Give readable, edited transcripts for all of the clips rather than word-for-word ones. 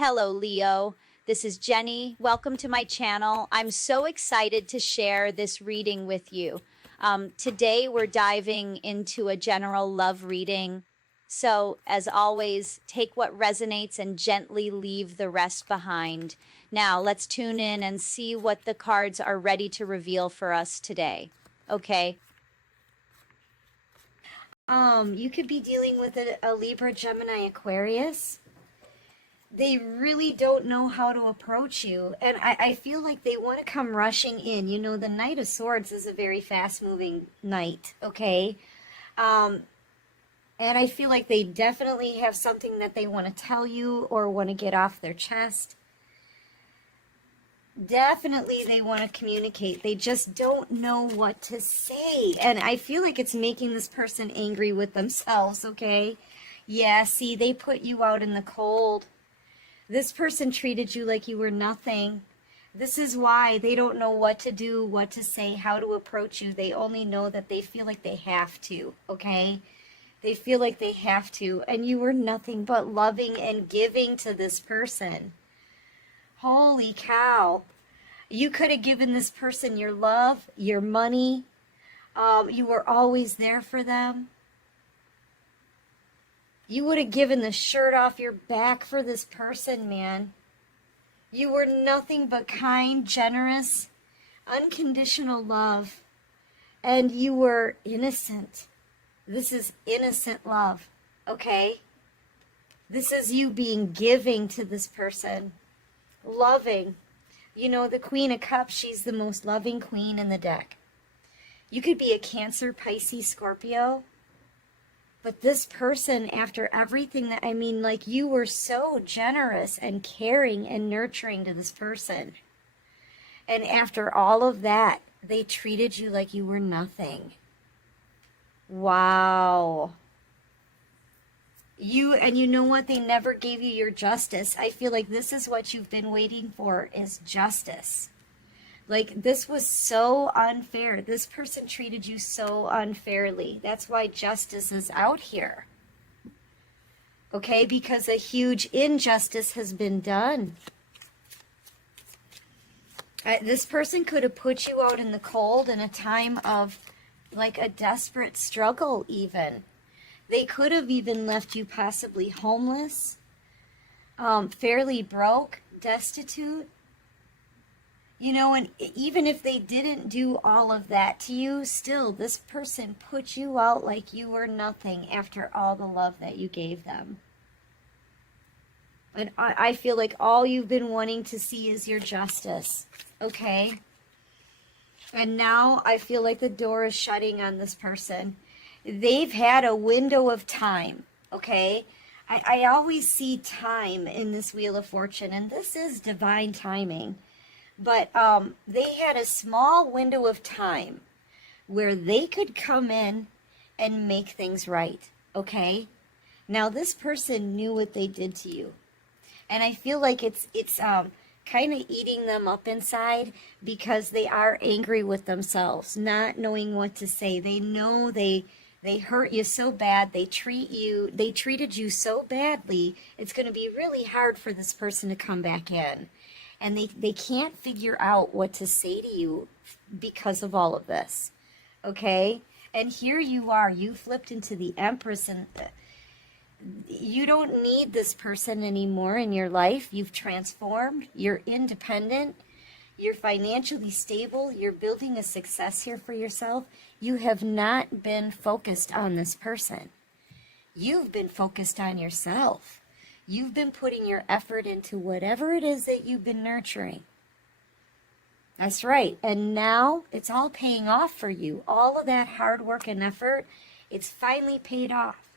Hello, Leo. This is Jenny. Welcome to my channel. I'm so excited to share this reading with you. Today, we're diving into a general love reading. So, as always, take what resonates and gently leave the rest behind. Now, let's tune in and see what the cards are ready to reveal for us today. Okay. You could be dealing with a Libra, Gemini, Aquarius. They really don't know how to approach you. And I feel like they want to come rushing in. You know, the Knight of Swords is a very fast-moving knight, okay? And I feel like they definitely have something that they want to tell you or want to get off their chest. Definitely they want to communicate. They just don't know what to say. And I feel like it's making this person angry with themselves, okay? Yeah, see, they put you out in the cold. This person treated you like you were nothing. This is why they don't know what to do, what to say, how to approach you. They only know that they feel like they have to, okay? They feel like they have to. And you were nothing but loving and giving to this person. Holy cow. You could have given this person your love, your money. You were always there for them. You would have given the shirt off your back for this person, man. You were nothing but kind, generous, unconditional love. And you were innocent. This is innocent love, okay? This is you being giving to this person. Loving. You know, the Queen of Cups, she's the most loving queen in the deck. You could be a Cancer, Pisces, Scorpio. But this person, after everything that, like, you were so generous and caring and nurturing to this person. And after all of that, they treated you like you were nothing. Wow. And you know what? They never gave you your justice. I feel like this is what you've been waiting for, is justice. Like, this was so unfair. This person treated you so unfairly. That's why justice is out here. Okay? Because a huge injustice has been done. This person could have put you out in the cold in a time of, like, a desperate struggle even. They could have even left you possibly homeless, fairly broke, destitute. You know, and even if they didn't do all of that to you, still, this person put you out like you were nothing after all the love that you gave them. And I feel like all you've been wanting to see is your justice, okay? And now I feel like the door is shutting on this person. They've had a window of time, okay? I always see time in this Wheel of Fortune, and this is divine timing. But they had a small window of time where they could come in and make things right, okay? Now, this person knew what they did to you. And I feel like it's kind of eating them up inside because they are angry with themselves, not knowing what to say. They know they hurt you so bad. They treated you so badly. It's going to be really hard for this person to come back in. And they can't figure out what to say to you because of all of this, okay? And here you are. You flipped into the Empress, and you don't need this person anymore in your life. You've transformed. You're independent. You're financially stable. You're building a success here for yourself. You have not been focused on this person. You've been focused on yourself. You've been putting your effort into whatever it is that you've been nurturing. That's right. And now it's all paying off for you. All of that hard work and effort, it's finally paid off.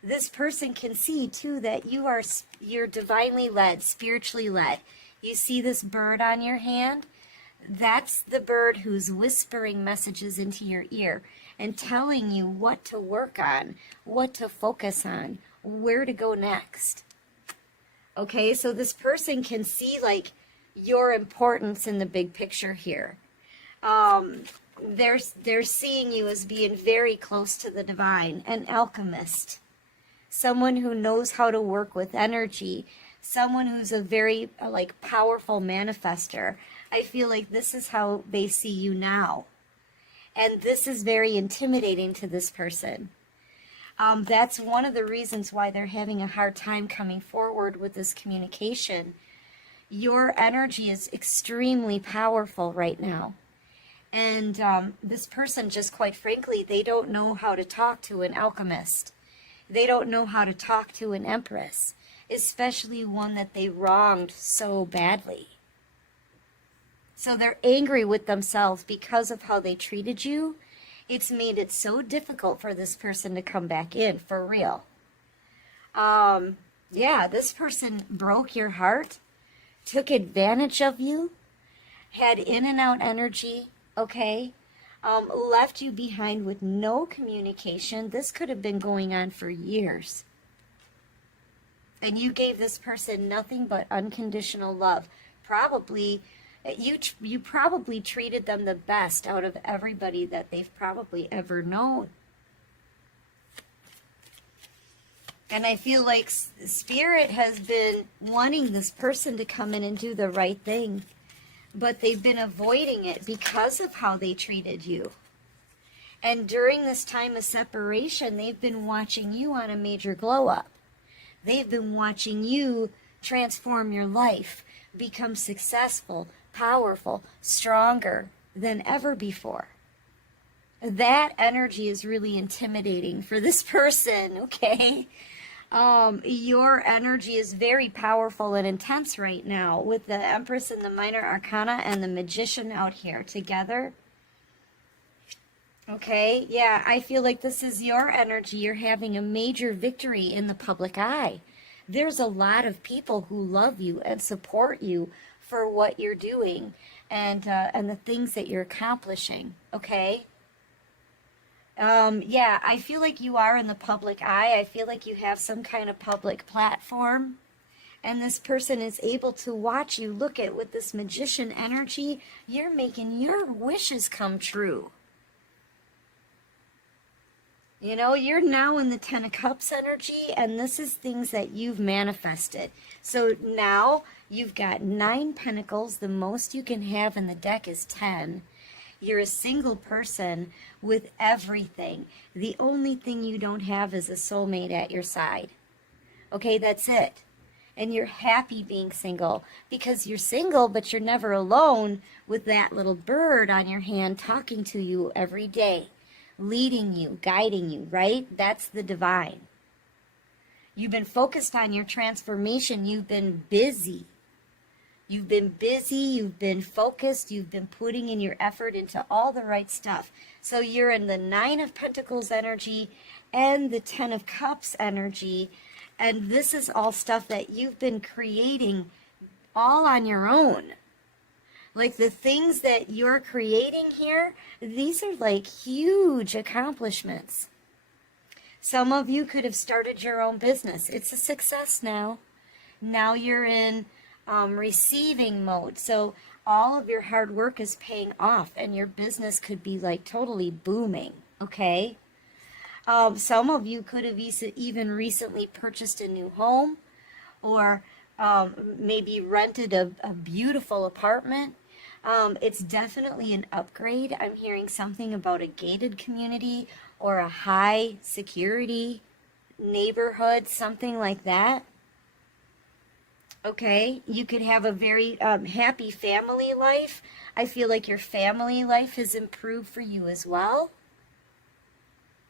This person can see, too, that you're divinely led, spiritually led. You see this bird on your hand? That's the bird who's whispering messages into your ear and telling you what to work on, what to focus on, where to go next. Okay, so this person can see, like, your importance in the big picture here. They're seeing you as being very close to the divine, an alchemist, someone who knows how to work with energy, someone who's a very like powerful manifester. I feel like this is how they see you now. And this is very intimidating to this person. That's one of the reasons why they're having a hard time coming forward with this communication. Your energy is extremely powerful right now. And this person, just quite frankly, they don't know how to talk to an alchemist. They don't know how to talk to an empress, especially one that they wronged so badly. So they're angry with themselves because of how they treated you. It's made it so difficult for this person to come back in, for real. Yeah, this person broke your heart, took advantage of you, had in and out energy, okay? Left you behind with no communication. This could have been going on for years. And you gave this person nothing but unconditional love. Probably, you probably treated them the best out of everybody that they've probably ever known. And I feel like Spirit has been wanting this person to come in and do the right thing, but they've been avoiding it because of how they treated you. And during this time of separation, they've been watching you on a major glow up. They've been watching you transform your life, become successful, powerful, stronger than ever before. That energy is really intimidating for this person, okay? Your energy is very powerful and intense right now with the Empress and the Minor Arcana and the Magician out here together. Okay, yeah, I feel like this is your energy. You're having a major victory in the public eye. There's a lot of people who love you and support you for what you're doing and the things that you're accomplishing, okay? Yeah, I feel like you are in the public eye. I feel like you have some kind of public platform. And this person is able to watch you. Look at, with this Magician energy, you're making your wishes come true. You know, you're now in the Ten of Cups energy, and this is things that you've manifested. So now you've got 9 pentacles. The most you can have in the deck is 10. You're a single person with everything. The only thing you don't have is a soulmate at your side. Okay, that's it. And you're happy being single because you're single, but you're never alone with that little bird on your hand talking to you every day, leading you, guiding you, right? That's the divine. You've been focused on your transformation. You've been busy. You've been busy, you've been focused, you've been putting in your effort into all the right stuff. So you're in the 9 of Pentacles energy and the 10 of Cups energy. And this is all stuff that you've been creating all on your own. Like the things that you're creating here, these are like huge accomplishments. Some of you could have started your own business. It's a success now. Now you're in receiving mode. So all of your hard work is paying off and your business could be like totally booming. Okay. Some of you could have even recently purchased a new home or maybe rented a beautiful apartment. It's definitely an upgrade. I'm hearing something about a gated community or a high security neighborhood, something like that. Okay, you could have a very happy family life. I feel like your family life has improved for you as well.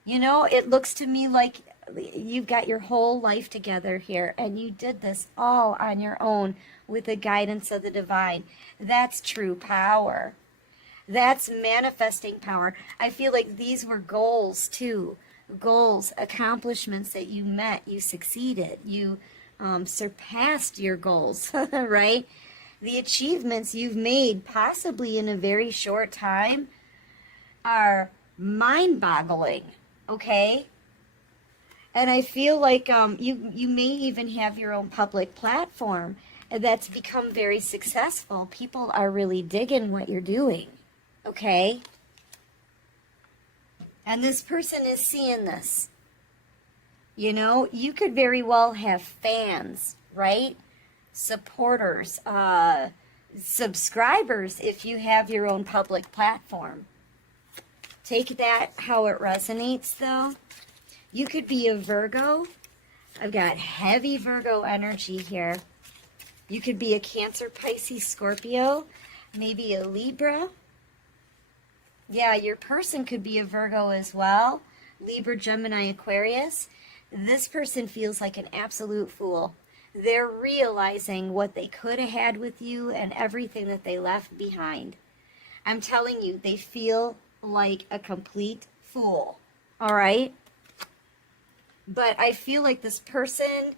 You know, it looks to me like you've got your whole life together here, and you did this all on your own with the guidance of the divine. That's true power. That's manifesting power. I feel like these were goals too. Goals, accomplishments that you met, you succeeded, you surpassed your goals, right? The achievements you've made possibly in a very short time are mind-boggling, okay? And I feel like you may even have your own public platform that's become very successful. People are really digging what you're doing, okay? And this person is seeing this. You know, you could very well have fans, right? supporters, subscribers if you have your own public platform. Take that how it resonates, though. You could be a Virgo. I've got heavy Virgo energy here. You could be a Cancer, Pisces, Scorpio, maybe a Libra. Yeah, your person could be a Virgo as well. Libra, Gemini, Aquarius. This person feels like an absolute fool. They're realizing what they could have had with you and everything that they left behind. I'm telling you, they feel like a complete fool. All right? But I feel like this person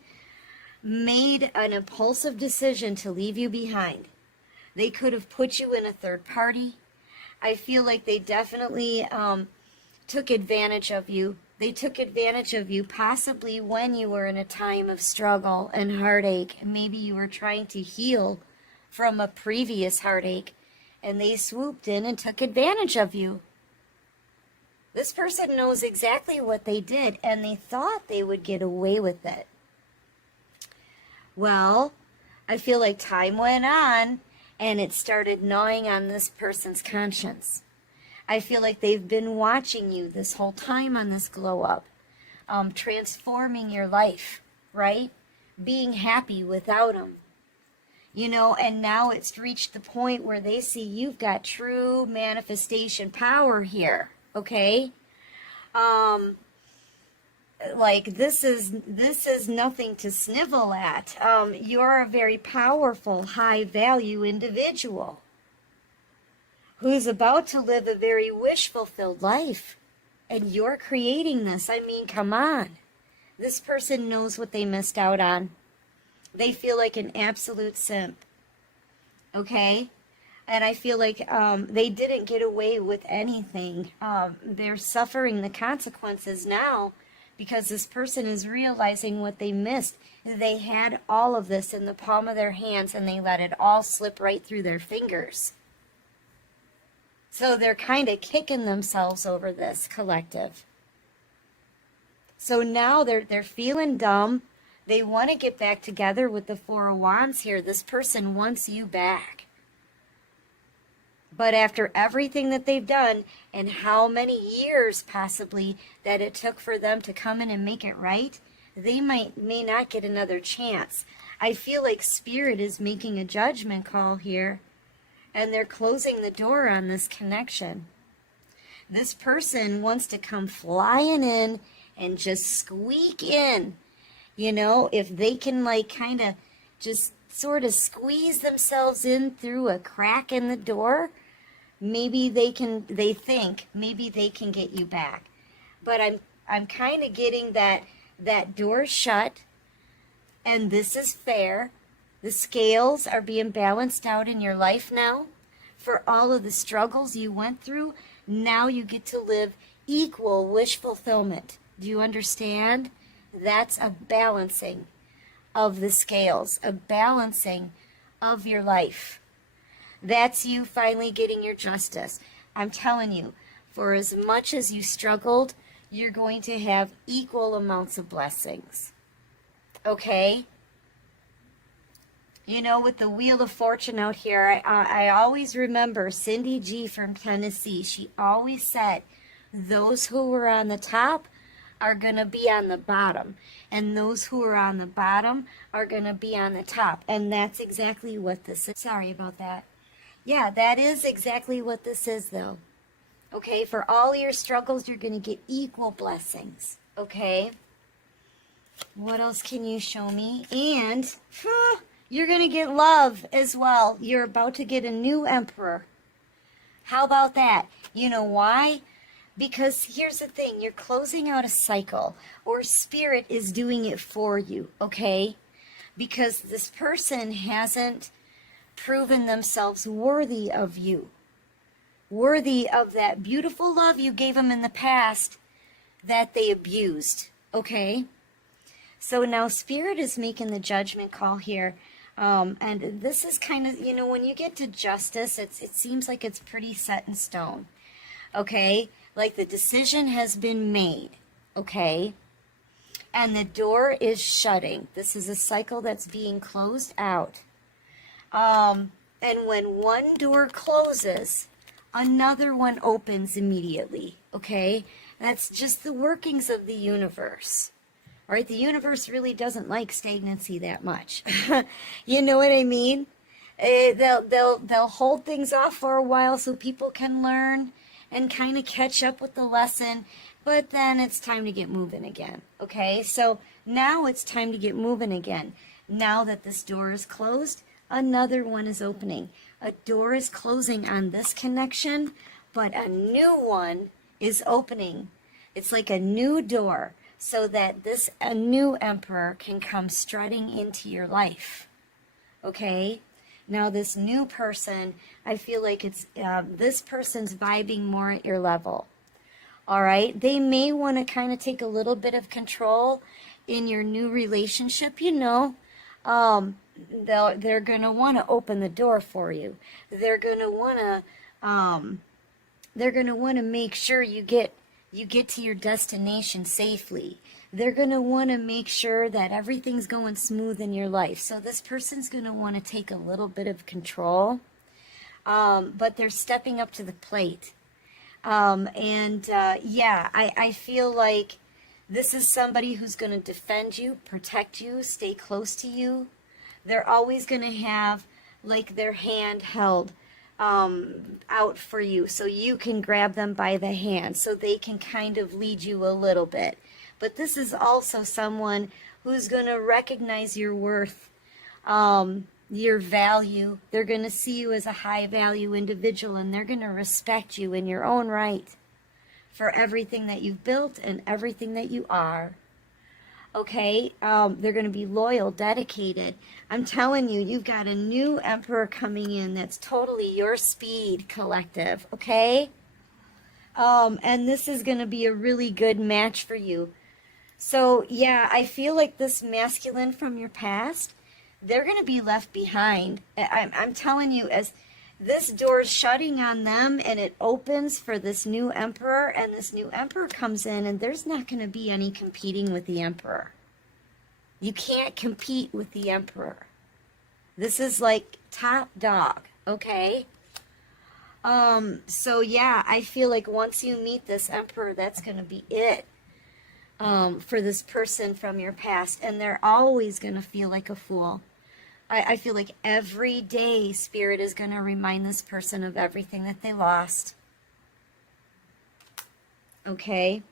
made an impulsive decision to leave you behind. They could have put you in a third party. I feel like they definitely took advantage of you. They took advantage of you possibly when you were in a time of struggle and heartache. Maybe you were trying to heal from a previous heartache, and they swooped in and took advantage of you. This person knows exactly what they did, and they thought they would get away with it. Well, I feel like time went on, and it started gnawing on this person's conscience. I feel like they've been watching you this whole time on this glow up, transforming your life, right? Being happy without them. You know, and now it's reached the point where they see you've got true manifestation power here. Okay, like this is nothing to snivel at. You're a very powerful, high value individual who's about to live a very wish fulfilled life, and you're creating this. I mean, come on. This person knows what they missed out on. They feel like an absolute simp. Okay? And I feel like they didn't get away with anything. They're suffering the consequences now because this person is realizing what they missed. They had all of this in the palm of their hands and they let it all slip right through their fingers. So they're kind of kicking themselves over this, collective. So now they're feeling dumb. They want to get back together with the Four of Wands here. This person wants you back. But after everything that they've done and how many years possibly that it took for them to come in and make it right, they may not get another chance. I feel like Spirit is making a judgment call here, and they're closing the door on this connection. This person wants to come flying in and just squeak in. You know, if they can like kind of just sort of squeeze themselves in through a crack in the door, maybe they think maybe they can get you back. But I'm kind of getting that door shut, and this is fair. The scales are being balanced out in your life now. For all of the struggles you went through, now you get to live equal wish fulfillment. Do you understand? That's a balancing of the scales, a balancing of your life. That's you finally getting your justice. I'm telling you, for as much as you struggled, you're going to have equal amounts of blessings. Okay? You know, with the Wheel of Fortune out here, I always remember Cindy G from Tennessee. She always said, those who were on the top are going to be on the bottom, and those who are on the bottom are going to be on the top. And that's exactly what this is. Sorry about that. Yeah, that is exactly what this is, though. Okay, for all your struggles, you're going to get equal blessings. Okay? What else can you show me? And you're going to get love as well. You're about to get a new emperor. How about that? You know why? Because here's the thing. You're closing out a cycle, or Spirit is doing it for you, okay? Because this person hasn't proven themselves worthy of you, worthy of that beautiful love you gave them in the past that they abused, okay? So now Spirit is making the judgment call here, and this is kind of, you know, when you get to justice, it seems like it's pretty set in stone, okay? Like the decision has been made, okay? and the door is shutting. This is a cycle that's being closed out. And when one door closes, another one opens immediately, okay? That's just the workings of the universe. All right, the universe really doesn't like stagnancy that much. You know what I mean? They'll hold things off for a while so people can learn and kind of catch up with the lesson, but then it's time to get moving again, okay? So now it's time to get moving again. Now that this door is closed, another one is opening. A door is closing on this connection, but a new one is opening. It's like a new door so that a new emperor can come strutting into your life, okay? Now this new person, I feel like it's this person's vibing more at your level. All right, they may want to kind of take a little bit of control in your new relationship. You know, they're gonna want to open the door for you. They're gonna want to make sure you get to your destination safely. They're going to want to make sure that everything's going smooth in your life. So this person's going to want to take a little bit of control, but they're stepping up to the plate. Yeah, I feel like this is somebody who's going to defend you, protect you, stay close to you. They're always going to have like their hand held out for you so you can grab them by the hand so they can kind of lead you a little bit. But this is also someone who's going to recognize your worth, your value. They're going to see you as a high value individual, and they're going to respect you in your own right for everything that you've built and everything that you are. Okay, they're going to be loyal, dedicated. I'm telling you, you've got a new emperor coming in that's totally your speed collective, okay? And this is going to be a really good match for you. So, yeah, I feel like this masculine from your past, they're going to be left behind. I'm telling you, as this door is shutting on them and it opens for this new emperor, and this new emperor comes in, and there's not going to be any competing with the emperor. You can't compete with the emperor. This is like top dog, okay? So yeah, I feel like once you meet this emperor, that's going to be it for this person from your past, and they're always going to feel like a fool. I feel like every day Spirit is going to remind this person of everything that they lost. Okay?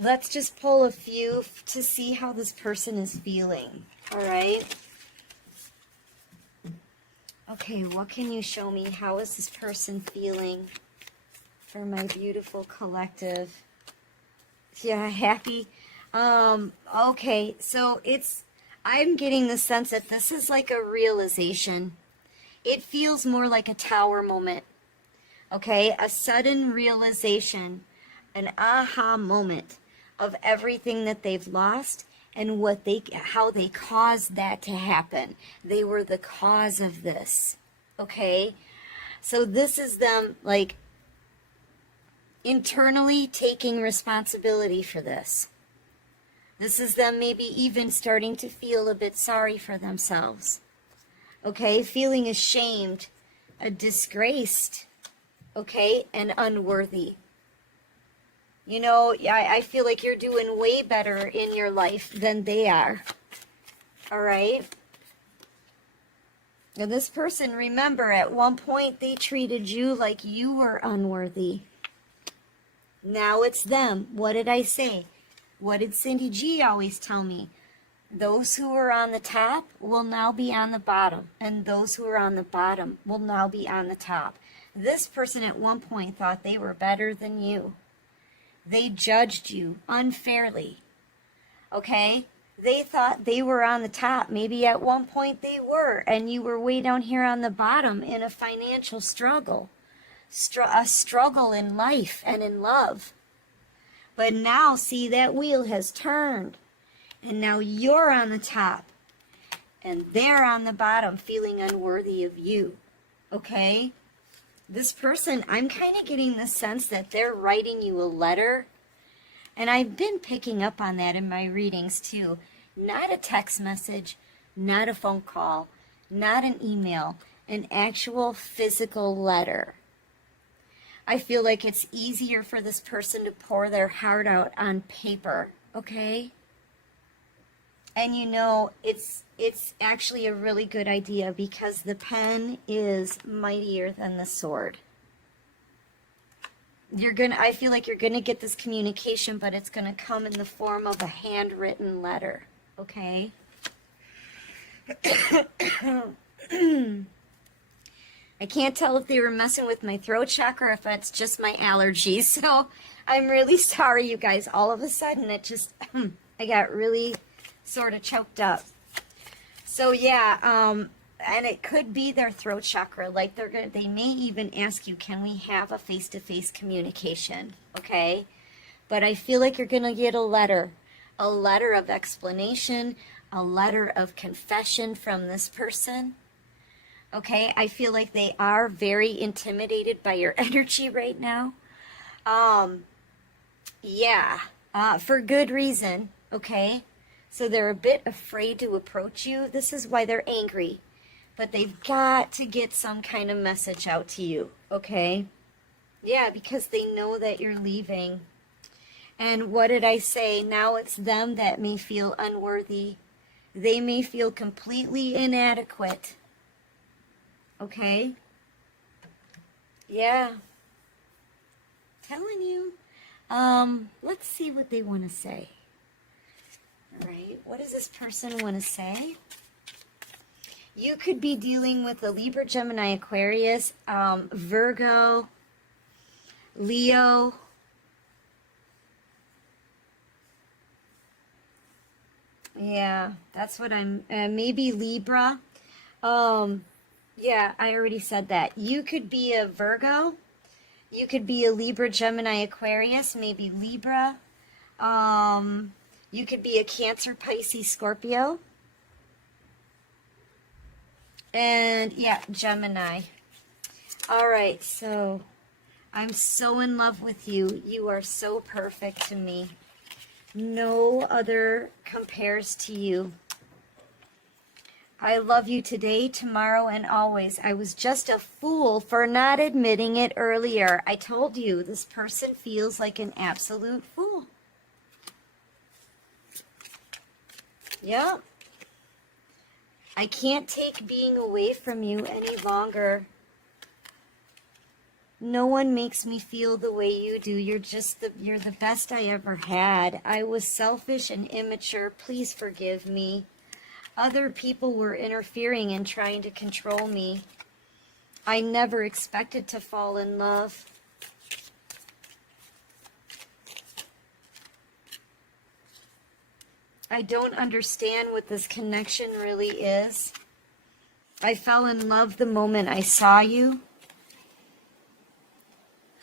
Let's just pull a few to see how this person is feeling. All right? Okay, what can you show me? How is this person feeling for my beautiful collective? Yeah, happy. Okay, so I'm getting the sense that this is like a realization. It feels more like a tower moment. Okay, a sudden realization, an aha moment of everything that they've lost and how they caused that to happen. They were the cause of this. Okay, so this is them like internally taking responsibility for this. This is them maybe even starting to feel a bit sorry for themselves. Okay, feeling ashamed, disgraced, okay, and unworthy. You know, I feel like you're doing way better in your life than they are. All right? Now this person, remember, at one point they treated you like you were unworthy. Now it's them. What did I say? What did Cindy G always tell me? Those who are on the top will now be on the bottom, and those who are on the bottom will now be on the top. This person at one point thought they were better than you. They judged you unfairly, okay? They thought they were on the top. Maybe at one point they were, and you were way down here on the bottom in a financial struggle, a struggle in life and in love. But now, see, that wheel has turned, and now you're on the top, and they're on the bottom feeling unworthy of you, okay? This person, I'm kind of getting the sense that they're writing you a letter, And I've been picking up on that in my readings too. Not a text message, not a phone call, not an email, an actual physical letter. I feel like it's easier for this person to pour their heart out on paper, okay? And you know, it's actually a really good idea because the pen is mightier than the sword. I feel like you're gonna get this communication, but it's gonna come in the form of a handwritten letter, okay? I can't tell if they were messing with my throat chakra or if it's just my allergies. So I'm really sorry, you guys. All of a sudden, it just, I got really sort of choked up. So yeah, and it could be their throat chakra. Like they may even ask you, can we have a face-to-face communication? Okay. But I feel like you're going to get a letter of explanation, a letter of confession from this person. Okay, I feel like they are very intimidated by your energy right now. For good reason, okay? So they're a bit afraid to approach you. This is why they're angry. But they've got to get some kind of message out to you, okay? Yeah, because they know that you're leaving. And what did I say? Now it's them that may feel unworthy. They may feel completely inadequate. Okay? Yeah. Telling you. Let's see what they want to say. All right. What does this person want to say? You could be dealing with a Libra, Gemini, Aquarius, Virgo, Leo. Yeah, that's what I'm, maybe Libra. Yeah, I already said that. You could be a Virgo. You could be a Libra, Gemini, Aquarius, maybe Libra. You could be a Cancer, Pisces, Scorpio. And yeah, Gemini. All right, so I'm so in love with you. You are so perfect to me. No other compares to you. I love you today, tomorrow, and always. I was just a fool for not admitting it earlier. I told you, this person feels like an absolute fool. Yep. I can't take being away from you any longer. No one makes me feel the way you do. You're the best I ever had. I was selfish and immature. Please forgive me. Other people were interfering and trying to control me. I never expected to fall in love. I don't understand what this connection really is. I fell in love the moment I saw you.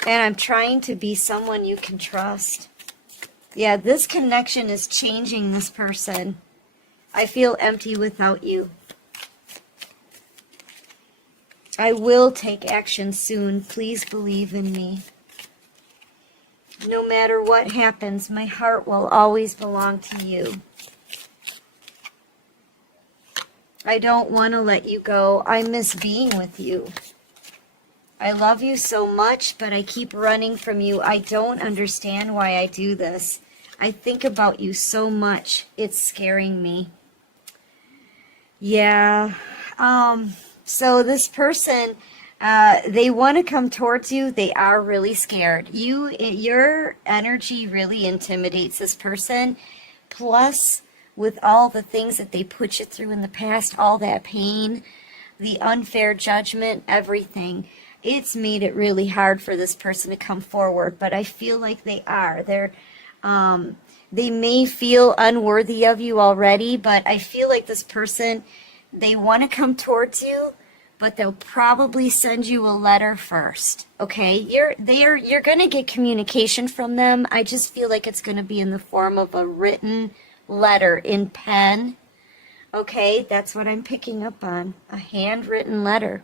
And I'm trying to be someone you can trust. Yeah, this connection is changing this person. I feel empty without you. I will take action soon. Please believe in me. No matter what happens, my heart will always belong to you. I don't want to let you go. I miss being with you. I love you so much, but I keep running from you. I don't understand why I do this. I think about you so much. It's scaring me. Yeah. So this person, they want to come towards you. They are really scared. Your energy really intimidates this person. Plus, with all the things that they put you through in the past, all that pain, the unfair judgment, everything, it's made it really hard for this person to come forward. But I feel like they are. They may feel unworthy of you already, but I feel like this person, they want to come towards you, but they'll probably send you a letter first. Okay, you're going to get communication from them. I just feel like it's going to be in the form of a written letter in pen. Okay, that's what I'm picking up on, a handwritten letter.